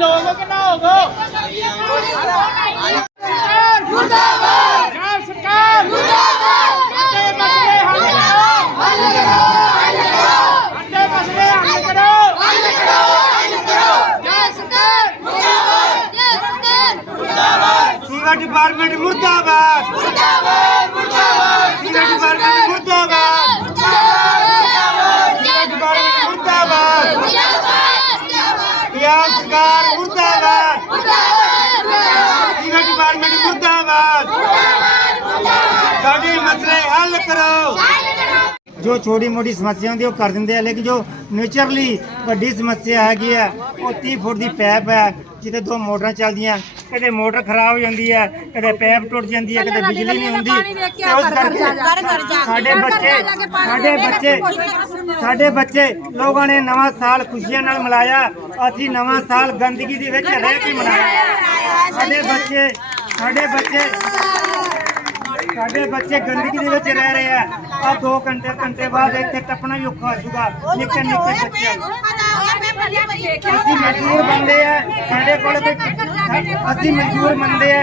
लोग ना होगो ਮਸਲੇ ਹੱਲ ਕਰੋ ਜੋ ਛੋਟੀ ਮੋਟੀ ਸਮੱਸਿਆ ਹੁੰਦੀ ਉਹ ਕਰ ਦਿੰਦੇ ਆ। ਲੇਕਿਨ ਜੋ ਨੇਚਰਲੀ ਵੱਡੀ ਸਮੱਸਿਆ ਹੈਗੀ ਆ ਉਹ 30 ਫੁੱਟ ਦੀ ਪੈਪ ਹੈ ਜਿੱਥੇ ਦੋ ਮੋਟਰਾਂ ਚੱਲਦੀਆਂ। ਕਦੇ ਮੋਟਰ ਖਰਾਬ ਹੋ ਜਾਂਦੀ ਹੈ ਕਦੇ ਪੈਪ ਟੁੱਟ ਜਾਂਦੀ ਹੈ ਕਦੇ ਬਿਜਲੀ ਨਹੀਂ ਹੁੰਦੀ। ਤੇ ਉਸ ਕਰਕੇ ਸਾਡੇ ਬੱਚੇ ਸਾਡੇ ਬੱਚੇ ਸਾਡੇ ਬੱਚੇ ਲੋਕਾਂ ਨੇ ਨਵਾਂ ਸਾਲ ਖੁਸ਼ੀਆਂ ਨਾਲ ਮਨਾਇਆ। ਅਸੀਂ ਨਵਾਂ ਸਾਲ ਗੰਦਗੀ ਦੇ ਵਿੱਚ ਰਹਿ ਕੇ ਮਨਾਇਆ। ਸਾਡੇ ਬੱਚੇ ਸਾਡੇ ਬੱਚੇ ਸਾਡੇ ਬੱਚੇ ਗੰਦਗੀ ਦੇ ਵਿੱਚ ਰਹਿ ਰਹੇ ਆ। ਆ 2 ਘੰਟੇ ਘੰਟੇ ਬਾਅਦ ਇੱਥੇ ਟੱਪਣਾ ਵੀ ਔਖਾ ਹੋ ਜਾਊਗਾ ਨਿੱਕੇ ਨਿੱਕੇ ਬੱਚੇ। ਅਸੀਂ ਮਜ਼ਦੂਰ ਬੰਦੇ ਆ। ਸਾਡੇ ਕੋਲ ਕੋਈ ਅਸੀਂ ਮਜ਼ਦੂਰ ਬੰਦੇ ਆ।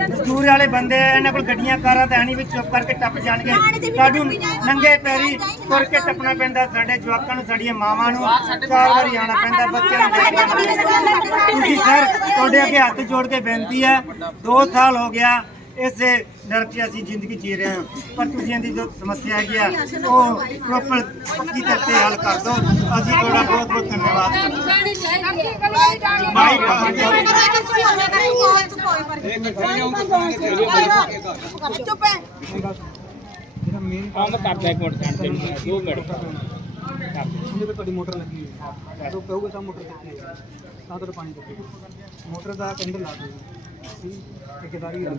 ਮਜ਼ਦੂਰ ਵਾਲੇ ਬੰਦੇ ਆ। ਇਹਨਾਂ ਕੋਲ ਗੱਡੀਆਂ, ਕਾਰਾਂ ਤਾਂ ਨਹੀਂ ਵੀ ਚੁੱਪ ਕਰਕੇ ਟੱਪ ਜਾਣਗੇ। ਸਾਡੂ ਨੰਗੇ ਪੈਰੀ ਤੁਰ ਕੇ ਟੱਪਣਾ ਪੈਂਦਾ। ਸਾਡੇ ਜਵਾਕਾਂ ਨੂੰ, ਸਾਡੀਆਂ ਮਾਵਾਂ ਨੂੰ ਚਾਰ ਵਾਰੀ ਆਉਣਾ ਪੈਂਦਾ। ਬੱਚਿਆਂ ਨੂੰ ਦੇਖ ਤੁਸੀਂ ਸਰ, ਤੁਹਾਡੇ ਅੱਗੇ ਹੱਥ ਜੋੜ ਕੇ ਬੇਨਤੀ ਹੈ 2 ਸਾਲ ਹੋ ਗਿਆ। ਇਸੇ ਡਰ 'ਚ ਅਸੀਂ ਜ਼ਿੰਦਗੀ ਜੀ ਰਹੇ ਹਾਂ। ਪਰ ਤੁਸੀਂ ਇਹਦੀ ਜੋ ਸਮੱਸਿਆ ਹੈਗੀ ਆ ਉਹ ਪ੍ਰੋਪਰ ਪੱਕੀ ਤਰ੍ਹਾਂ ਤੇ ਹੱਲ ਕਰ ਦਿਓ। ਅਸੀਂ ਤੁਹਾਡਾ ਬਹੁਤ ਬਹੁਤ ਧੰਨਵਾਦ। ਬਾਈ ਚੁੱਪ ਹੈ। ਕੰਮ ਕਰਦਾ ਇੱਕ ਮਿੰਟ ਛੱਡ ਦੇ 2 ਮਿੰਟ ਤੇ ਤੁਹਾਡੀ ਮੋਟਰ ਲੱਗੀ ਹੋਈ ਹੈ ਉਹ ਕਹੋਗੇ ਤਾਂ ਮੋਟਰ ਕਿੱਥੇ ਹੈ। ਤਾਂ ਤੁਹਾਡਾ ਪਾਣੀ ਕੱਢੇ ਮੋਟਰ ਦਾ ਟੈਂਡਰ ਲਾ ਦਿਓ। ਠੀਕ ਠੇਕੇਦਾਰੀ ਆ।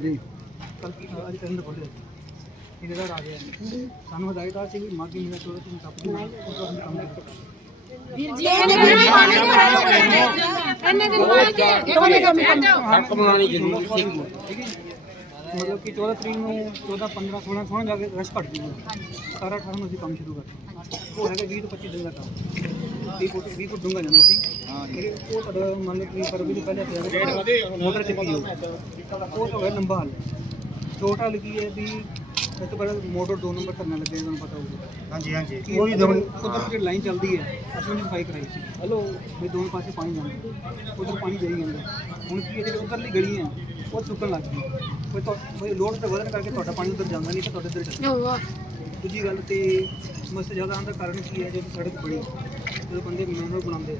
ਜੀ ਕੱਲ ਅੱਜ ਟੈਂਡਰ ਖੋਲੇ ਠੇਕੇਦਾਰ ਆ ਗਿਆ ਸਾਨੂੰ ਹਦਾਇਤ ਆ ਸੀ ਵੀ ਮਾਗੀ ਮਹੀਨਾ ਚੋਂ ਤੁਸੀਂ ਟੱਪ ਦਿਓ ਉਸ ਤੋਂ ਅਸੀਂ ਕੰਮ ਕਰਦੇ ਸੜਕ ਬਣਾਉਣੀ ਜ਼ਰੂਰੀ ਸੀ ਠੀਕ ਹੈ ਜੀ? ਮਤਲਬ ਕਿ 14 ਤਰੀਕ ਨੂੰ 14 15 16 16 ਜਾ ਕੇ ਰਸ਼ ਘਟ ਜੂਗਾ 17 18 ਨੂੰ ਅਸੀਂ ਕੰਮ ਸ਼ੁਰੂ ਕਰਦੇ ਉਹ ਹੈਗਾ 20 ਤੋਂ 25 ਦਿਨ ਦਾ ਕੰਮ 20 ਫੁੱਟ 20 ਫੁੱਟ ਡੂੰਘਾ ਜਾਣਾ ਸੀ ਠੀਕ ਹੈ ਉਹ ਤੁਹਾਡਾ ਮੰਨ ਲਓ ਕਿ ਫਰਵਰੀ ਤੋਂ ਪਹਿਲੇ ਪਿਆ ਮੋਟਰ ਚੱਕੀ ਹੋ ਉਹ ਤਾਂ ਹੋਇਆ ਲੰਬਾ ਹੱਲ ਛੋਟਾ ਲੱਗੀ ਹੈ ਵੀ ਇਸ ਤੋਂ ਬਾਅਦ ਮੋਟਰ ਦੋ ਨੰਬਰ ਕਰਨਾ ਲੱਗੇ ਤੁਹਾਨੂੰ ਪਤਾ ਹੋਊਗਾ। ਹਾਂਜੀ ਹਾਂਜੀ। ਉਹ ਵੀ ਉਧਰ ਜਿਹੜੀ ਲਾਈਨ ਚੱਲਦੀ ਹੈ ਅਸੀਂ ਉਹਦੀ ਸਫ਼ਾਈ ਕਰਾਈ ਸੀ। ਹਲੋ ਵੀ ਦੋਵੇਂ ਪਾਸੇ ਪਾਣੀ ਜਾਂਦਾ ਉਧਰ ਪਾਣੀ ਜਾਈ ਜਾਂਦਾ। ਹੁਣ ਕੀ ਹੈ ਜਿਹੜੀ ਉਧਰਲੀ ਗਲੀ ਹੈ ਉਹ ਸੁੱਕਣ ਲੱਗ ਗਈ। ਕੋਈ ਤਾਂ ਕੋਈ ਲੋਡ ਤੇ ਵਧਣ ਕਰਕੇ ਤੁਹਾਡਾ ਪਾਣੀ ਉਧਰ ਜਾਂਦਾ ਨਹੀਂ ਤਾਂ ਤੁਹਾਡੇ ਇੱਧਰ ਜਾਂਦਾ ਦੂਜੀ ਗੱਲ ਤੇ ਸਮੱਸਿਆ ਜ਼ਿਆਦਾ ਆਉਣ ਦਾ ਕਾਰਨ ਕੀ ਹੈ ਜਦੋਂ ਸੜਕ ਬਣੀ ਜਦੋਂ ਬੰਦੇ ਮੈਨੂਅਲ ਬਣਾਉਂਦੇ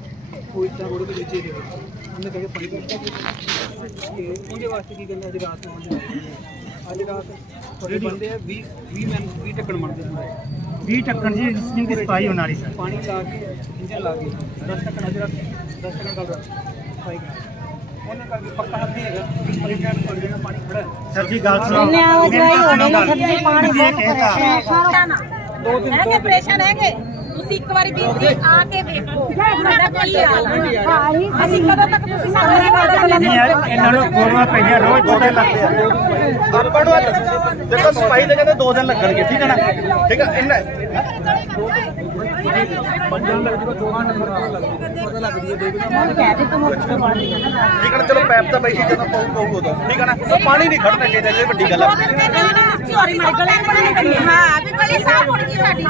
ਉਹ ਇੱਦਾਂ ਰੋਡ ਦੇ ਵਿੱਚ ਹੀ ਦੇ ਉਹਨੇ ਕਹਿੰਦੇ ਪਾਣੀ ਪੀਂਦੇ ਤੇ ਉਹਦੇ ਵਾਸਤੇ ਕੀ ਕਹਿੰਦਾ ਅੱਜ ਰਾਤ ਨੂੰ ਬੰਦੇ ਅੱਜ ਰਾਤ ਤੁਹਾਡੇ ਬੰਦੇ ਆ 20 20 ਮੈਨ 20 ਟੱਕਣ ਬਣਦੇ ਪੂਰੇ 20 ਟੱਕਣ ਜੀ ਜਿਸ ਦੀ ਸਫ਼ਾਈ ਹੋਣ ਵਾਲੀ ਸਰ। ਪਾਣੀ ਲਾ ਕੇ ਇੰਜਨ ਲਾ ਕੇ 10 ਟੱਕਣ ਅੱਜ ਰਾਤ 10 ਟੱਕਣ ਕੱਲ ਰਾਤ ਸਫ਼ਾਈ ਕਰ ਉਹਨੇ ਕਰਕੇ ਪੱਕਾ ਹੱਥ ਨਹੀਂ ਹੈਗਾ ਪਰ ਇਹਨਾਂ ਨੂੰ ਤੁਹਾਡੇ ਨਾਲ ਪਾਣੀ ਖੜਾ ਹੈ। ਸਰ ਜੀ ਗੱਲ ਸੁਣੋ। ਮੇਰੀ ਗੱਲ ਸੁਣੋ ਗੱਲ। ਤੁਸੀਂ ਇਹ ਕਹਿਤਾ ਦੋ ਦਿਨ ਹੈਗੇ ਪ੍ਰੇਸ਼ਰ ਹੈਗੇ ਤੁਸੀਂ ਇੱਕ ਵਾਰੀ ਵੀਰ ਜੀ ਆ ਕੇ ਵੇਖੋ। ਸਾਡਾ ਕੀ ਹਾਲ ਹੈ ਅਸੀਂ ਕਦੋਂ ਤੱਕ ਤੁਸੀਂ ਨਹੀਂ ਯਾਰ ਇਹਨਾਂ ਨੂੰ ਫੋਰਮਾਂ ਪੈਂਦੀਆਂ ਰੋਜ਼ ਦੋ ਦਿਨ ਲੱਗਦੇ ਆ। ਅਨਪੜ੍ਹ ਦੇਖੋ ਸਫ਼ਾਈ ਦੇ ਕਹਿੰਦੇ 2 ਦਿਨ ਲੱਗਣਗੇ ਠੀਕ ਹੈ ਨਾ? ਠੀਕ ਹੈ ਇਹਨਾਂ ਠੀਕ ਹੈ ਨਾ ਚਲੋ ਪੈਪ ਤਾਂ ਬਈ ਜਦੋਂ ਪਊ ਪਊ ਉਦੋਂ। ਠੀਕ ਹੈ ਨਾ? ਪਾਣੀ ਨਹੀਂ ਖੜਨਾ ਚਾਹੀਦਾ ਜਿਹੜੀ ਵੱਡੀ ਗੱਲ ਹੈ ਹਾਂ ਵੀ ਗਲੀ ਸਾਫ਼ ਹੋਣੀ ਸਾਡੀ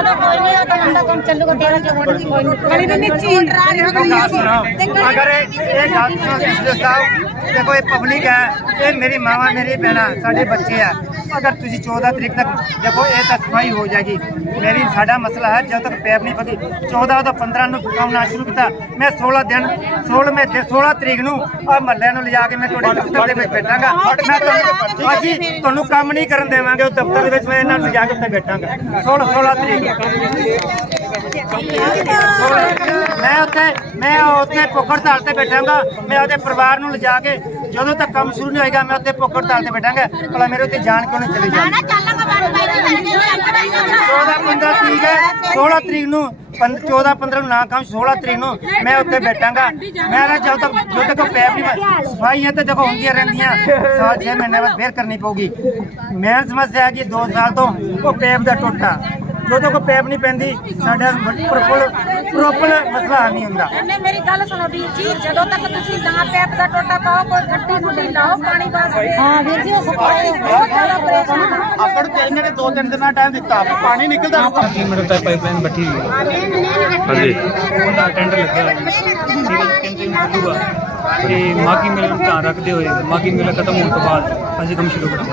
ਲਓ ਕੋਈ ਨਹੀਂ ਉਹ ਤਾਂ ਬੰਦਾ ਕੰਮ ਚੱਲੂਗਾ ਤੇਰਾ ਕੋਈ ਨਹੀਂ ਗਲੀ ਦੇ ਨੀਚੇ ਡਰਾਜ ਹੋ ਗਈ ਗੱਲ ਸੁਣੋ ਅਗਰ ਇਹ ਇਹ ਗੱਲ ਸੁਣੋ ਸਿਸਟਰ ਸਾਹਿਬ ਦੇਖੋ ਇਹ ਪਬਲਿਕ ਹੈ ਇਹ ਮੇਰੀ ਮਾਵਾ ਮੇਰੀ ਭੈਣਾਂ ਸਾਡੇ ਬੱਚੇ ਆ। ਅਗਰ ਤੁਸੀਂ 14 ਤਰੀਕ ਤੱਕ ਦੇਖੋ ਇਹ ਤਾਂ ਸਫ਼ਾਈ ਹੋ ਜਾਏਗੀ। ਮੇਰੀ ਸਾਡਾ ਮਸਲਾ ਹੈ ਜਦ ਤੱਕ ਪੈਪ ਨਹੀਂ ਪੱਕੀ 14 ਤੋਂ 15 ਨੂੰ ਕੰਮ ਨਾ ਸ਼ੁਰੂ ਕੀਤਾ ਮੈਂ 16 ਦਿਨ 16 ਮੈਂ 16 ਤਰੀਕ ਨੂੰ ਆ ਮਹੱਲੇ ਨੂੰ ਲਿਜਾ ਕੇ ਮੈਂ ਤੁਹਾਡੇ ਦਫ਼ਤਰ ਦੇ ਵਿੱਚ ਬੈਠਾਂਗਾ। ਮੈਂ ਤੁਹਾਨੂੰ ਅਸੀਂ ਤੁਹਾਨੂੰ ਕੰਮ ਨਹੀਂ ਕਰਨ ਦੇਵਾਂਗੇ ਉਹ ਦਫ਼ਤਰ ਦੇ ਵਿੱਚ ਮੈਂ ਇਹਨਾਂ ਨੂੰ ਲਿਜਾ ਕੇ ਉੱਥੇ ਬੈਠਾਂਗਾ। 16 16 ਤਰੀਕ ਮੈਂ ਉੱਥੇ ਮੈਂ ਉੱਥੇ ਭੁੱਖ ਹੜਤਾਲ ਤੇ ਬੈਠਾਂਗਾ ਮੈਂ ਉਹਦੇ ਪਰਿਵਾਰ ਨੂੰ ਲਿਜਾ ਕੇ ਜਦੋਂ ਤੱਕ ਕੰਮ ਸ਼ੁਰੂ ਨਹੀਂ ਹੋਏਗਾ ਮੈਂ ਉੱਥੇ ਭੁੱਖ ਹੜਤਾਲ ਤੇ ਬੈਠਾਂਗਾ। ਭਲਾ ਮੇਰੇ ਉੱਤੇ ਜਾਨ ਕਿਉਂ ਨਹੀਂ ਚਲੀ ਜਾਂਦੀ? ਨਾ ਚੱਲਾਂਗਾ ਬਾਬਾ ਬਾਈ ਜੀ ਮੇਰੇ ਨਾਲ ਅੰਦਰ 14 15 ਤਰੀਕ ਹੈ 16 ਤਰੀਕ ਨੂੰ 14 15 ਨੂੰ ਨਾ ਕੰਮ 16 ਤਰੀਕ ਨੂੰ ਮੈਂ ਉੱਥੇ ਬੈਠਾਂਗਾ। ਮੈਂ ਨਾ ਜਦੋਂ ਤੱਕ ਜਦੋਂ ਤੱਕ ਪੈਪ ਨਹੀਂ ਸਫਾਈਆਂ ਤਾਂ ਦੇਖੋ ਹੁੰਦੀਆਂ ਰਹਿੰਦੀਆਂ ਸਾਲ 6 ਮਹੀਨੇ ਬਾਅਦ ਫੇਰ ਕਰਨੀ ਪਊਗੀ। ਮੈਂ ਸਮੱਸਿਆ ਹੈ ਕਿ 2 ਸਾਲ ਤੋਂ ਉਹ ਪੈਪ ਦਾ ਟੁੱਟਾ। ਜਦੋਂ ਕੋਈ ਪੈਪ ਨਹੀਂ ਪੈਂਦੀ ਸਾਡਾ ਪ੍ਰੋਪਰ ਪ੍ਰੋਪਰ ਮਸਲਾ ਹੱਲ ਨਹੀਂ ਹੁੰਦਾ। ਇਹਨੇ ਮੇਰੀ ਗੱਲ ਸੁਣੋ ਵੀਰ ਜੀ ਜਦੋਂ ਤੱਕ ਤੁਸੀਂ ਨਾ ਪੈਪ ਦਾ ਟੋਟਾ ਪਾਓ ਕੋਈ ਗੱਡੀ ਗੁੱਡੀ ਲਾਓ ਪਾਣੀ ਵਾਸਤੇ ਹਾਂ ਵੀਰ ਜੀ ਉਹ ਸਫ਼ਾਈ ਬਹੁਤ ਜ਼ਿਆਦਾ ਪਰੇਸ਼ਾਨ ਹਾਂ ਆਪਾਂ ਨੂੰ ਤੇ ਇਹਨਾਂ ਨੇ ਦੋ ਤਿੰਨ ਦਿਨਾਂ ਟਾਈਮ ਦਿੱਤਾ ਪਾਣੀ ਨਿਕਲਦਾ ਨਹੀਂ 3 ਮਿੰਟ ਤੱਕ ਪਾਈਪਲਾਈਨ ਬੱਠੀ ਹੋਈ ਹੈ ਹਾਂਜੀ। ਉਹਦਾ ਟੈਂਡਰ ਲੱਗਿਆ ਹੋਇਆ ਹੈ ਤਿੰਨ ਦਿਨ ਚੱਲੂਗਾ ਤੇ ਮਾਗੀ ਮਿਲ ਨੂੰ ਧਿਆਨ ਰੱਖਦੇ ਹੋਏ ਮਾਗੀ ਮਿਲ ਖਤਮ ਹੋਣ ਤੋਂ ਬਾਅਦ ਅਸੀਂ ਕੰਮ ਸ਼ੁਰੂ ਕਰਦੇ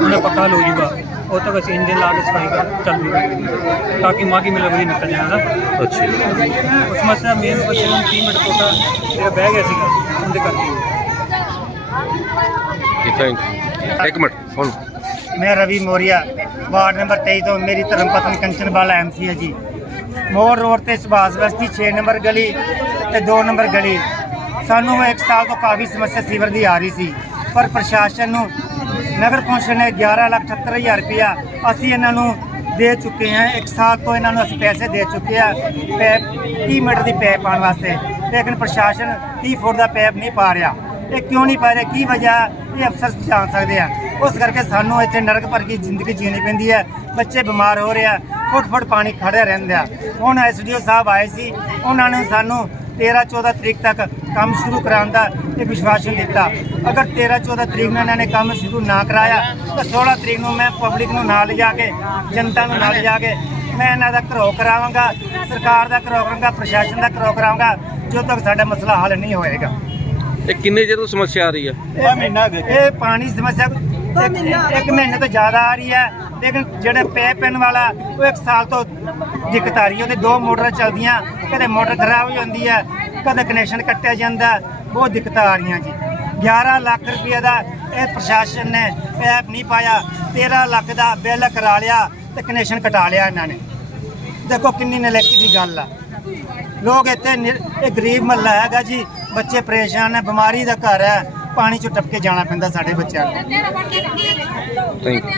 ਉਹਨੇ ਪੱਕਾ ਹੋ ਜੂਗਾ ਉਦੋਂ ਤੱਕ ਅਸੀਂ ਇੰਜਨ ਲਾ ਕੇ ਸਫ਼ਾਈ ਕਰ ਚੱਲ ਜੂਗਾ ਤਾਂ ਕਿ ਮਾਗੀ ਮਿਲ ਵਧੀਆ ਨਿਕਲ ਜਾਣਾ ਨਾ ਅੱਛਾ ਉਸ ਮਸਲਾ ਮੇਨ ਬੱਚੇ ਨੂੰ 30 ਮਿੰਟ ਕੋਟਾ ਜਿਹੜਾ ਬਹਿ ਗਿਆ ਸੀਗਾ ਉਹਦੇ ਕਰਕੇ। ਜੀ ਥੈਂਕ ਇੱਕ ਮਿੰਟ ਹੁਣ। ਮੈਂ ਰਵੀ ਮੋਰੀਆ ਵਾਰਡ ਨੰਬਰ 23 ਤੋਂ ਮੇਰੀ ਧਰਮ ਪਤਨੀ ਕੰਚਨ ਬਾਲਾ ਐਮਸੀ ਹੈ ਜੀ। ਮੋਰ ਰੋਡ ਤੇ ਸੁਭਾਸ਼ ਬਸਤੀ 6 ਨੰਬਰ ਗਲੀ ਤੇ 2 ਨੰਬਰ ਗਲੀ। ਸਾਨੂੰ ਇੱਕ ਸਾਲ ਤੋਂ ਕਾਫੀ ਸਮੱਸਿਆ ਸੀਵਰ ਦੀ ਆ ਰਹੀ ਸੀ ਪਰ ਪ੍ਰਸ਼ਾਸਨ ਨੂੰ ਨਗਰ ਕੌਂਸਲ ਨੇ 11 ਲੱਖ 78 ਹਜ਼ਾਰ ਰੁਪਇਆ ਅਸੀਂ ਇਹਨਾਂ ਨੂੰ ਦੇ ਚੁੱਕੇ ਹਾਂ। ਇੱਕ ਸਾਲ ਤੋਂ ਇਹਨਾਂ ਨੂੰ ਅਸੀਂ ਪੈਸੇ ਦੇ ਚੁੱਕੇ ਆ ਪੈਪ 30 ਮੀਟਰ ਦੀ ਪੈਪ ਪਾਉਣ ਵਾਸਤੇ। ਲੇਕਿਨ ਪ੍ਰਸ਼ਾਸਨ 30 ਫੁੱਟ ਦਾ ਪੈਪ ਨਹੀਂ ਪਾ ਰਿਹਾ। ਇਹ ਕਿਉਂ ਨਹੀਂ ਪਾ ਰਿਹਾ? ਕੀ ਵਜ੍ਹਾ? ਇਹ ਅਫਸਰ ਜਾਣ ਸਕਦੇ ਆ। ਉਸ ਕਰਕੇ ਸਾਨੂੰ ਇੱਥੇ ਨਰਕ ਭਰ ਦੀ ਜ਼ਿੰਦਗੀ ਜੀਣੀ ਪੈਂਦੀ ਹੈ। ਬੱਚੇ ਬਿਮਾਰ ਹੋ ਰਿਹਾ ਫੁੱਟ ਫੁੱਟ ਪਾਣੀ ਖੜਿਆ ਰਹਿੰਦਾ। ਹੁਣ ਐਸਡੀਓ ਸਾਹਿਬ ਆਏ ਸੀ। ਉਹਨਾਂ ਨੇ ਸਾਨੂੰ 13 14 ਤਰੀਕ ਤੱਕ ਕੰਮ ਸ਼ੁਰੂ ਕਰਾਉਣ ਦਾ ਇਹ ਵਿਸ਼ਵਾਸਨ ਦਿੱਤਾ। ਅਗਰ 13 14 ਤਰੀਕ ਨੂੰ ਇਹਨਾਂ ਨੇ ਕੰਮ ਸ਼ੁਰੂ ਨਾ ਕਰਾਇਆ ਤਾਂ 16 ਤਰੀਕ ਨੂੰ ਮੈਂ ਪਬਲਿਕ ਨੂੰ ਨਾਲ ਲਿਜਾ ਕੇ ਜਨਤਾ ਨੂੰ ਨਾਲ ਲਿਜਾ ਕੇ ਮੈਂ ਇਹਨਾਂ ਦਾ ਘਰੋ ਕਰਾਵਾਂਗਾ ਸਰਕਾਰ ਦਾ ਘਰੋ ਕਰਾਵਾਂਗਾ ਪ੍ਰਸ਼ਾਸਨ ਦਾ ਘਰੋ ਕਰਾਵਾਂਗਾ ਜਦੋਂ ਤੱਕ ਸਾਡਾ ਮਸਲਾ ਹੱਲ ਨਹੀਂ ਹੋਏਗਾ। ਇਹ ਕਿੰਨੇ ਚਿਰ ਤੋਂ ਸਮੱਸਿਆ ਆ ਰਹੀ ਹੈ ਇਹ ਮਹੀਨਾ ਇਹ ਪਾਣੀ ਸਮੱਸਿਆ ਇੱਕ- ਮਹੀਨੇ ਤੋਂ ਜ਼ਿਆਦਾ ਆ ਰਹੀ ਹੈ। ਲੇਕਿਨ ਜਿਹੜੇ ਪੈਪ ਪੈਣ ਵਾਲਾ, ਉਹ ਇੱਕ ਸਾਲ ਤੋਂ ਦਿੱਕਤ ਆ ਰਹੀ ਹੈ। ਉਹਦੇ ਦੋ ਮੋਟਰਾਂ ਚੱਲਦੀਆਂ, ਕਦੇ ਮੋਟਰ ਖਰਾਬ ਹੋ ਜਾਂਦੀ ਹੈ, ਕਦੇ ਕਨੈਕਸ਼ਨ ਕੱਟਿਆ ਜਾਂਦਾ। ਬਹੁਤ ਦਿੱਕਤਾਂ ਆ ਰਹੀਆਂ ਜੀ। 11 ਲੱਖ ਰੁਪਏ ਦਾ ਇਹ ਪ੍ਰਸ਼ਾਸਨ ਨੇ ਐਪ ਨਹੀਂ ਪਾਇਆ। 13 ਲੱਖ ਦਾ ਬਿੱਲ ਕਰਾ ਲਿਆ ਤੇ ਕਨੈਕਸ਼ਨ ਕਟਾ ਲਿਆ ਇਹਨਾਂ ਨੇ। ਦੇਖੋ ਕਿੰਨੀ ਨਲੇਕੀ ਦੀ ਗੱਲ ਆ। ਲੋਕ ਇੱਥੇ ਇਹ ਗਰੀਬ ਮਹੱਲਾ ਹੈਗਾ ਜੀ। ਬੱਚੇ ਪਰੇਸ਼ਾਨ ਨੇ, ਬਿਮਾਰੀ ਦਾ ਘਰ ਹੈ। ਪਾਣੀ ਚੋਂ ਟੱਪ ਕੇ ਜਾਣਾ ਪੈਂਦਾ ਸਾਡੇ ਬੱਚਿਆਂ ਨੂੰ। ਥੈਂਕ